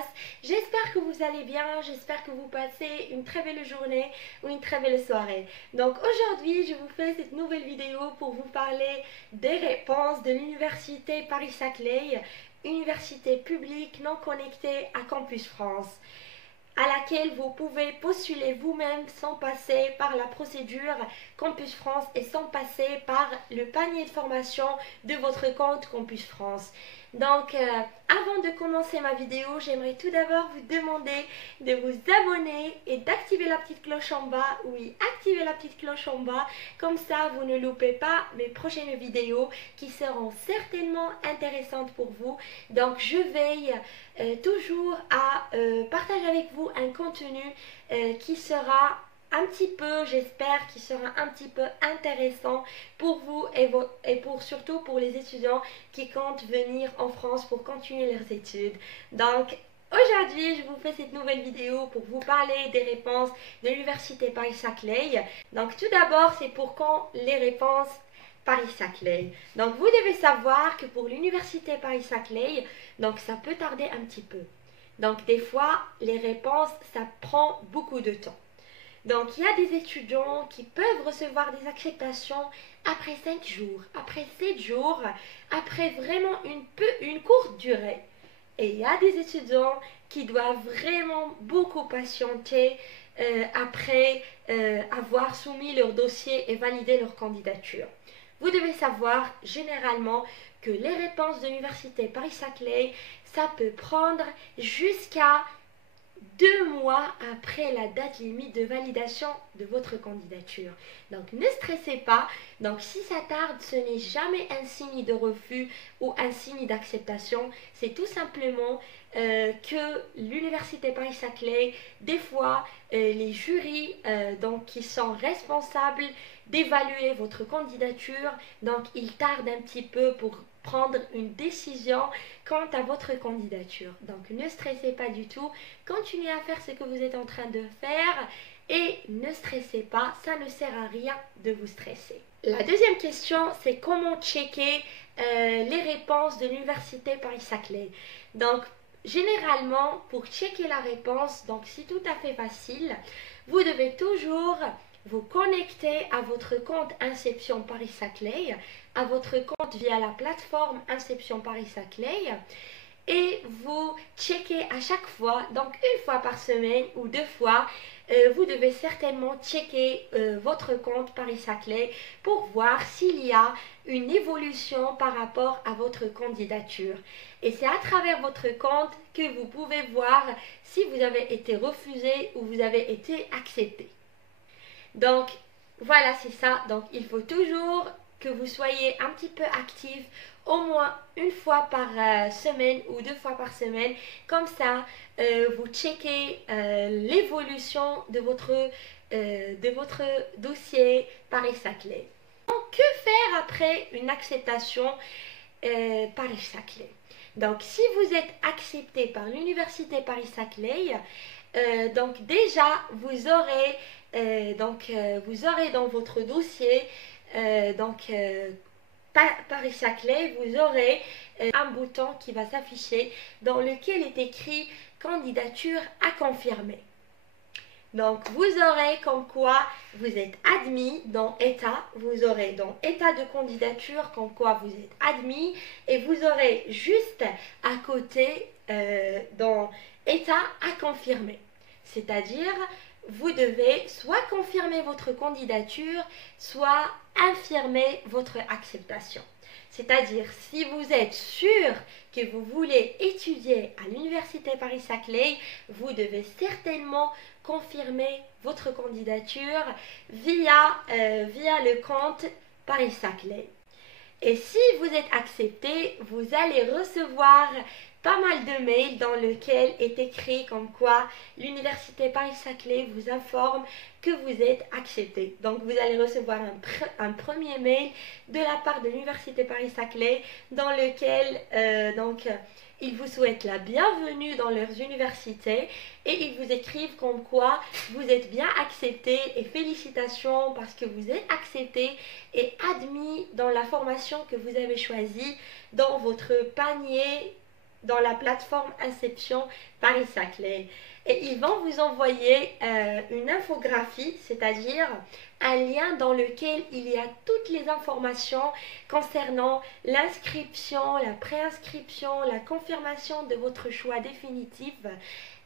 passe? J'espère que vous allez bien, j'espère que vous passez une très belle journée ou une très belle soirée. Donc aujourd'hui, je vous fais cette nouvelle vidéo pour vous parler des réponses de l'université Paris-Saclay, université publique non connectée à Campus France, à laquelle vous pouvez postuler vous-même sans passer par la procédure Campus France et sans passer par le panier de formation de votre compte Campus France. Donc, avant de commencer ma vidéo, j'aimerais tout d'abord vous demander de vous abonner et d'activer la petite cloche en bas. Oui, activez la petite cloche en bas, comme ça vous ne loupez pas mes prochaines vidéos qui seront certainement intéressantes pour vous. Donc, je veille toujours à partager avec vous un contenu qui sera un petit peu, j'espère, qui sera un petit peu intéressant pour vous et surtout pour les étudiants qui comptent venir en France pour continuer leurs études. Donc, aujourd'hui, je vous fais cette nouvelle vidéo pour vous parler des réponses de l'université Paris-Saclay. Donc, tout d'abord, c'est pour quand les réponses Paris-Saclay. Donc, vous devez savoir que pour l'université Paris-Saclay, donc ça peut tarder un petit peu. Donc, des fois, les réponses, ça prend beaucoup de temps. Donc, il y a des étudiants qui peuvent recevoir des acceptations après 5 jours, après 7 jours, après vraiment une courte durée. Et il y a des étudiants qui doivent vraiment beaucoup patienter après avoir soumis leur dossier et validé leur candidature. Vous devez savoir généralement que les réponses de l'université Paris-Saclay, ça peut prendre jusqu'à 2 mois après la date limite de validation de votre candidature. Donc ne stressez pas. Donc si ça tarde, ce n'est jamais un signe de refus ou un signe d'acceptation. C'est tout simplement que l'université Paris-Saclay, des fois, les jurys donc, qui sont responsables d'évaluer votre candidature, donc ils tardent un petit peu pour prendre une décision quant à votre candidature. Donc ne stressez pas du tout, continuez à faire ce que vous êtes en train de faire et ne stressez pas, ça ne sert à rien de vous stresser. La deuxième question, c'est comment checker les réponses de l'université Paris-Saclay. Donc généralement, pour checker la réponse, donc c'est tout à fait facile, vous devez toujours vous connecter à votre compte Inception Paris-Saclay, à votre compte via la plateforme Inception Paris-Saclay et vous checkez à chaque fois, donc une fois par semaine ou 2 fois, vous devez certainement checker votre compte Paris-Saclay pour voir s'il y a une évolution par rapport à votre candidature. Et c'est à travers votre compte que vous pouvez voir si vous avez été refusé ou vous avez été accepté. Donc, voilà, c'est ça. Donc, il faut toujours que vous soyez un petit peu actif, au moins une fois par semaine ou 2 fois par semaine. Comme ça, vous checkez l'évolution de votre dossier Paris-Saclay. Donc, que faire après une acceptation Paris-Saclay? Donc, si vous êtes accepté par l'université Paris-Saclay, donc déjà, vous aurez dans votre dossier Paris-Saclay, vous aurez un bouton qui va s'afficher dans lequel est écrit candidature à confirmer. Donc vous aurez comme quoi vous êtes admis dans état, vous aurez dans état de candidature comme quoi vous êtes admis et vous aurez juste à côté dans état à confirmer. C'est-à-dire vous devez soit confirmer votre candidature, soit infirmer votre acceptation. C'est-à-dire, si vous êtes sûr que vous voulez étudier à l'université Paris-Saclay, vous devez certainement confirmer votre candidature via le compte Paris-Saclay. Et si vous êtes accepté, vous allez recevoir pas mal de mails dans lesquels est écrit comme quoi l'université Paris-Saclay vous informe que vous êtes accepté. Donc vous allez recevoir un premier mail de la part de l'université Paris-Saclay dans lequel ils vous souhaitent la bienvenue dans leurs universités et ils vous écrivent comme quoi vous êtes bien accepté et félicitations parce que vous êtes accepté et admis dans la formation que vous avez choisie dans votre panier dans la plateforme Inception Paris-Saclay. Et ils vont vous envoyer une infographie, c'est-à-dire un lien dans lequel il y a toutes les informations concernant l'inscription, la préinscription, la confirmation de votre choix définitif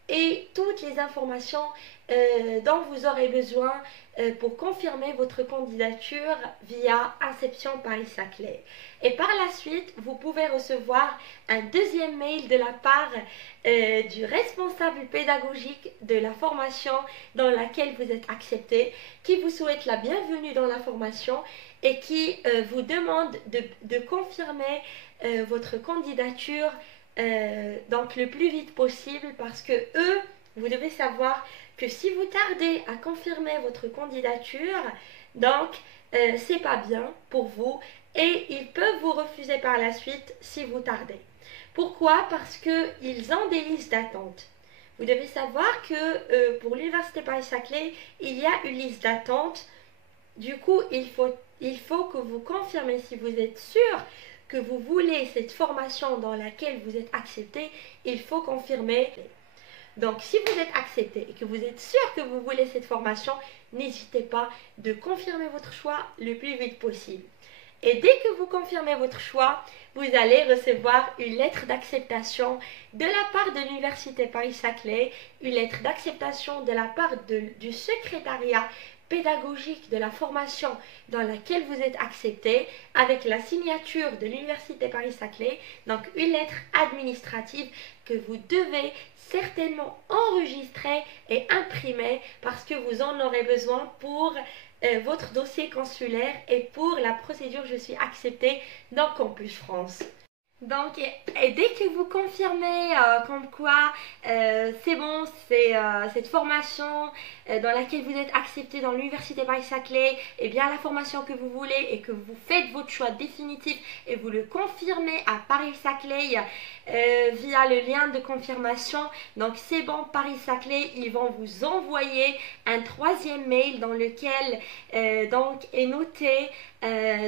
et toutes les informations dont vous aurez besoin pour confirmer votre candidature via Inception Paris-Saclay. Et par la suite, vous pouvez recevoir un deuxième mail de la part du responsable pédagogique de la formation dans laquelle vous êtes accepté, qui vous souhaite la bienvenue dans la formation et qui vous demande de confirmer votre candidature donc le plus vite possible, parce que eux, vous devez savoir que si vous tardez à confirmer votre candidature, donc c'est pas bien pour vous et ils peuvent vous refuser par la suite si vous tardez. Pourquoi? Parce qu'ils ont des listes d'attente. Vous devez savoir que pour l'Université Paris-Saclay, il y a une liste d'attente. Du coup, il faut que vous confirmez si vous êtes sûr que vous voulez cette formation dans laquelle vous êtes accepté, il faut confirmer. Donc, si vous êtes accepté et que vous êtes sûr que vous voulez cette formation, n'hésitez pas de confirmer votre choix le plus vite possible. Et dès que vous confirmez votre choix, vous allez recevoir une lettre d'acceptation de la part de l'Université Paris-Saclay, une lettre d'acceptation de la part du secrétariat pédagogique de la formation dans laquelle vous êtes accepté, avec la signature de l'Université Paris-Saclay, donc une lettre administrative que vous devez certainement enregistrer et imprimer parce que vous en aurez besoin pour votre dossier consulaire et pour la procédure Je suis acceptée dans Campus France. Donc, et dès que vous confirmez comme quoi c'est bon, c'est cette formation dans laquelle vous êtes accepté dans l'Université Paris-Saclay, et bien la formation que vous voulez et que vous faites votre choix définitif et vous le confirmez à Paris-Saclay via le lien de confirmation, donc c'est bon, Paris-Saclay, ils vont vous envoyer un troisième mail dans lequel donc est noté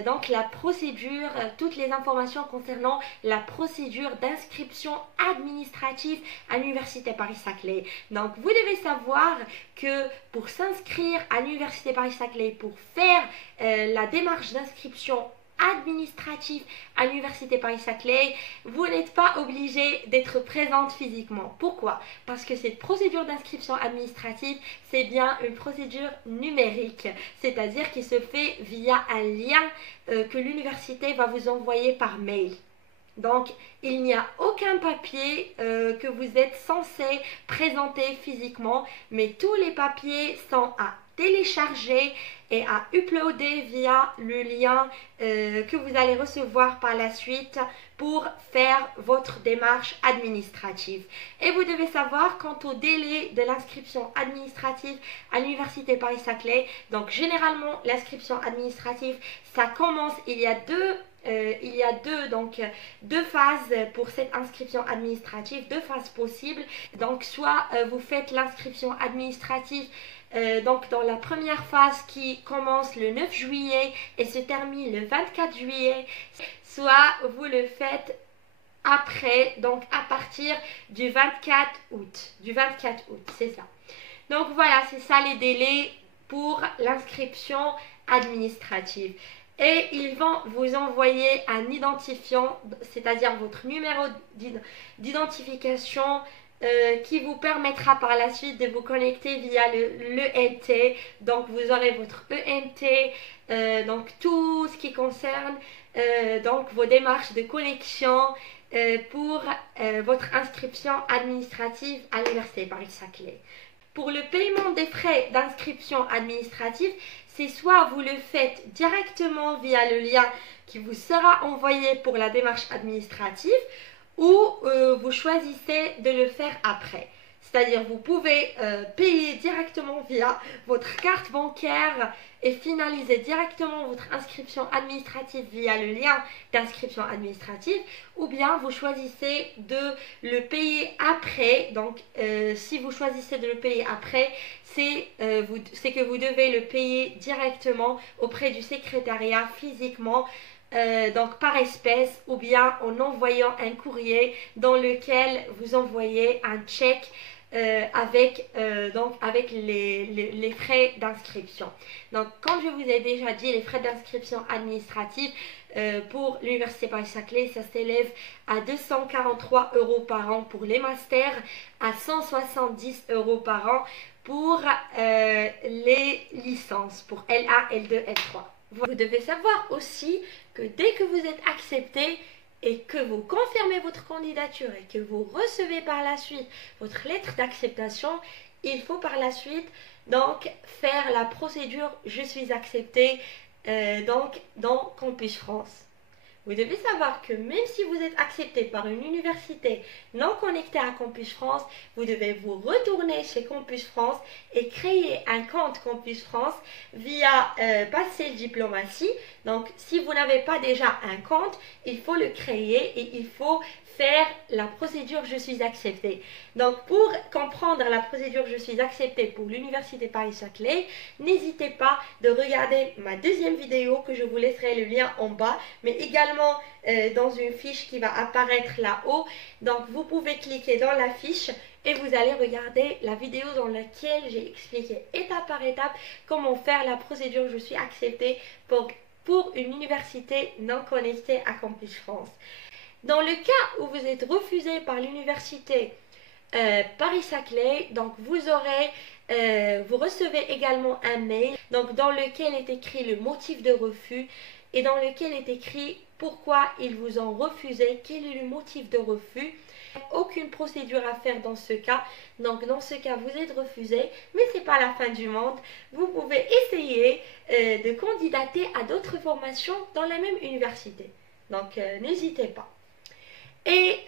donc la procédure, toutes les informations concernant la procédure d'inscription administrative à l'Université Paris-Saclay. Donc vous devez savoir que pour s'inscrire à l'Université Paris-Saclay, pour faire la démarche d'inscription administrative à l'Université Paris-Saclay, vous n'êtes pas obligé d'être présente physiquement. Pourquoi? Parce que cette procédure d'inscription administrative, c'est bien une procédure numérique, c'est-à-dire qui se fait via un lien que l'université va vous envoyer par mail. Donc, il n'y a aucun papier que vous êtes censé présenter physiquement, mais tous les papiers sont à télécharger et à uploader via le lien que vous allez recevoir par la suite pour faire votre démarche administrative. Et vous devez savoir quant au délai de l'inscription administrative à l'Université Paris-Saclay. Donc généralement l'inscription administrative, ça commence, il y a deux phases pour cette inscription administrative, deux phases possibles. Donc soit vous faites l'inscription administrative donc dans la première phase qui commence le 9 juillet et se termine le 24 juillet, soit vous le faites après, donc à partir du 24 août. Du 24 août, c'est ça. Donc voilà, c'est ça les délais pour l'inscription administrative. Et ils vont vous envoyer un identifiant, c'est-à-dire votre numéro d'identification qui vous permettra par la suite de vous connecter via l'ENT. Donc vous aurez votre ENT, donc tout ce qui concerne donc vos démarches de connexion pour votre inscription administrative à l'Université Paris-Saclay. Pour le paiement des frais d'inscription administrative, c'est soit vous le faites directement via le lien qui vous sera envoyé pour la démarche administrative, ou vous choisissez de le faire après. C'est-à-dire vous pouvez payer directement via votre carte bancaire et finaliser directement votre inscription administrative via le lien d'inscription administrative, ou bien vous choisissez de le payer après. Donc si vous choisissez de le payer après, c'est que vous devez le payer directement auprès du secrétariat physiquement donc par espèce ou bien en envoyant un courrier dans lequel vous envoyez un chèque avec les frais d'inscription. Donc, comme je vous ai déjà dit, les frais d'inscription administrative pour l'Université Paris-Saclay, ça s'élève à 243 € par an pour les masters, à 170 € par an pour les licences, pour L1, L2, L3. Vous devez savoir aussi que dès que vous êtes accepté, et que vous confirmez votre candidature et que vous recevez par la suite votre lettre d'acceptation, il faut par la suite donc faire la procédure je suis accepté donc dans Campus France. Vous devez savoir que même si vous êtes accepté par une université non connectée à Campus France, vous devez vous retourner chez Campus France et créer un compte Campus France via Passer le diplomatie. Donc, si vous n'avez pas déjà un compte, il faut le créer et il faut faire la procédure je suis accepté. Donc pour comprendre la procédure je suis accepté pour l'Université Paris-Saclay, n'hésitez pas de regarder ma deuxième vidéo que je vous laisserai le lien en bas, mais également dans une fiche qui va apparaître là-haut. Donc vous pouvez cliquer dans la fiche et vous allez regarder la vidéo dans laquelle j'ai expliqué étape par étape comment faire la procédure je suis accepté pour une université non connectée à Campus France. Dans le cas où vous êtes refusé par l'université Paris-Saclay, donc vous recevez également un mail donc dans lequel est écrit le motif de refus et dans lequel est écrit pourquoi ils vous ont refusé, quel est le motif de refus. Aucune procédure à faire dans ce cas. Donc dans ce cas vous êtes refusé, mais ce n'est pas la fin du monde. Vous pouvez essayer de candidater à d'autres formations dans la même université. Donc n'hésitez pas. Et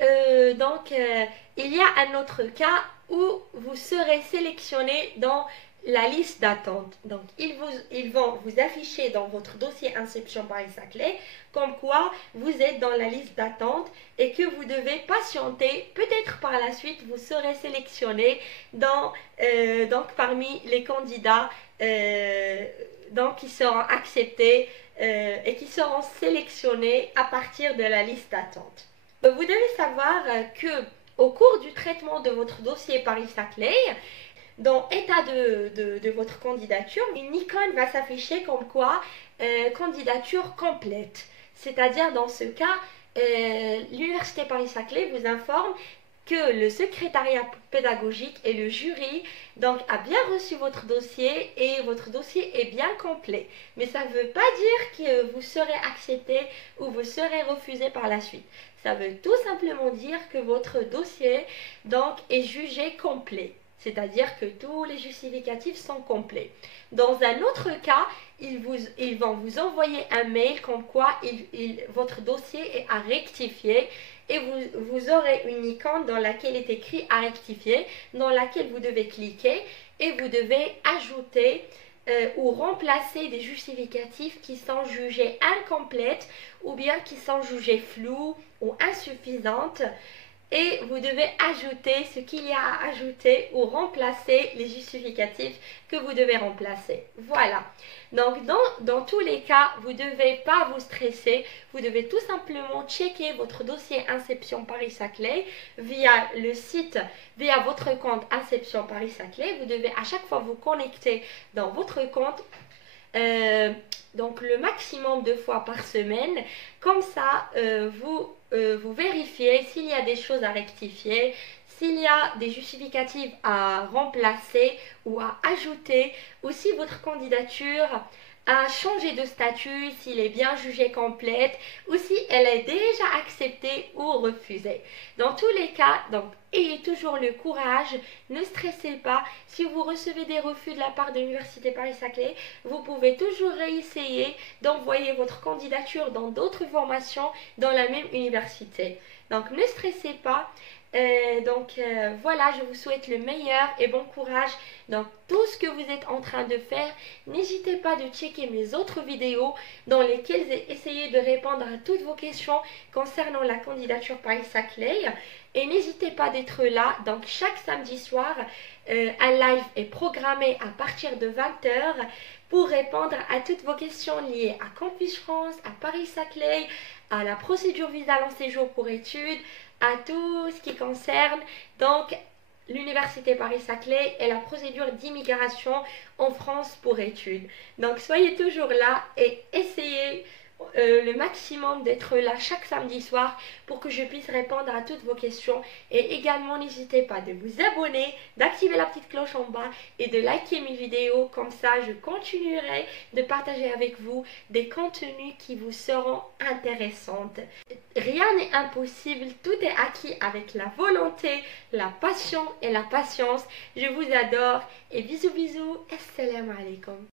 il y a un autre cas où vous serez sélectionné dans la liste d'attente. Donc, ils vont vous afficher dans votre dossier Inception Paris-Saclay comme quoi vous êtes dans la liste d'attente et que vous devez patienter. Peut-être par la suite, vous serez sélectionné donc parmi les candidats qui seront acceptés et qui seront sélectionnés à partir de la liste d'attente. Vous devez savoir que au cours du traitement de votre dossier Paris-Saclay, dans état de votre candidature, une icône va s'afficher comme quoi candidature complète. C'est-à-dire dans ce cas, l'Université Paris-Saclay vous informe que le secrétariat pédagogique et le jury donc a bien reçu votre dossier et votre dossier est bien complet. Mais ça ne veut pas dire que vous serez accepté ou vous serez refusé par la suite. Ça veut tout simplement dire que votre dossier donc est jugé complet. C'est-à-dire que tous les justificatifs sont complets. Dans un autre cas, ils vont vous envoyer un mail comme quoi votre dossier est à rectifier et vous aurez une icône dans laquelle est écrit à rectifier, dans laquelle vous devez cliquer et vous devez ajouter ou remplacer des justificatifs qui sont jugés incomplètes ou bien qui sont jugés flous ou insuffisantes. Et vous devez ajouter ce qu'il y a à ajouter ou remplacer les justificatifs que vous devez remplacer. Voilà. Donc, dans tous les cas, vous ne devez pas vous stresser. Vous devez tout simplement checker votre dossier Inception Paris-Saclay via le site, via votre compte Inception Paris-Saclay. Vous devez à chaque fois vous connecter dans votre compte. Donc le maximum de fois par semaine. Comme ça, vous vérifiez s'il y a des choses à rectifier, s'il y a des justificatifs à remplacer ou à ajouter, ou si votre candidature a changé de statut, s'il est bien jugé complète, ou si elle est déjà acceptée ou refusée. Dans tous les cas, donc, ayez toujours le courage, ne stressez pas. Si vous recevez des refus de la part de l'Université Paris-Saclay, vous pouvez toujours réessayer d'envoyer votre candidature dans d'autres formations dans la même université. Donc, ne stressez pas. Voilà, je vous souhaite le meilleur et bon courage dans tout ce que vous êtes en train de faire. N'hésitez pas de checker mes autres vidéos dans lesquelles j'ai essayé de répondre à toutes vos questions concernant la candidature Paris-Saclay. Et n'hésitez pas d'être là. Donc chaque samedi soir, un live est programmé à partir de 20 h pour répondre à toutes vos questions liées à Campus France, à Paris-Saclay, à la procédure visa long séjour pour études, à tout ce qui concerne donc l'Université Paris-Saclay et la procédure d'immigration en France pour études. Donc soyez toujours là et essayez le maximum d'être là chaque samedi soir pour que je puisse répondre à toutes vos questions. Et également n'hésitez pas de vous abonner, d'activer la petite cloche en bas et de liker mes vidéos. Comme ça je continuerai de partager avec vous des contenus qui vous seront intéressants. Rien n'est impossible, tout est acquis avec la volonté, la passion et la patience. Je vous adore et bisous bisous, assalamu alaikum.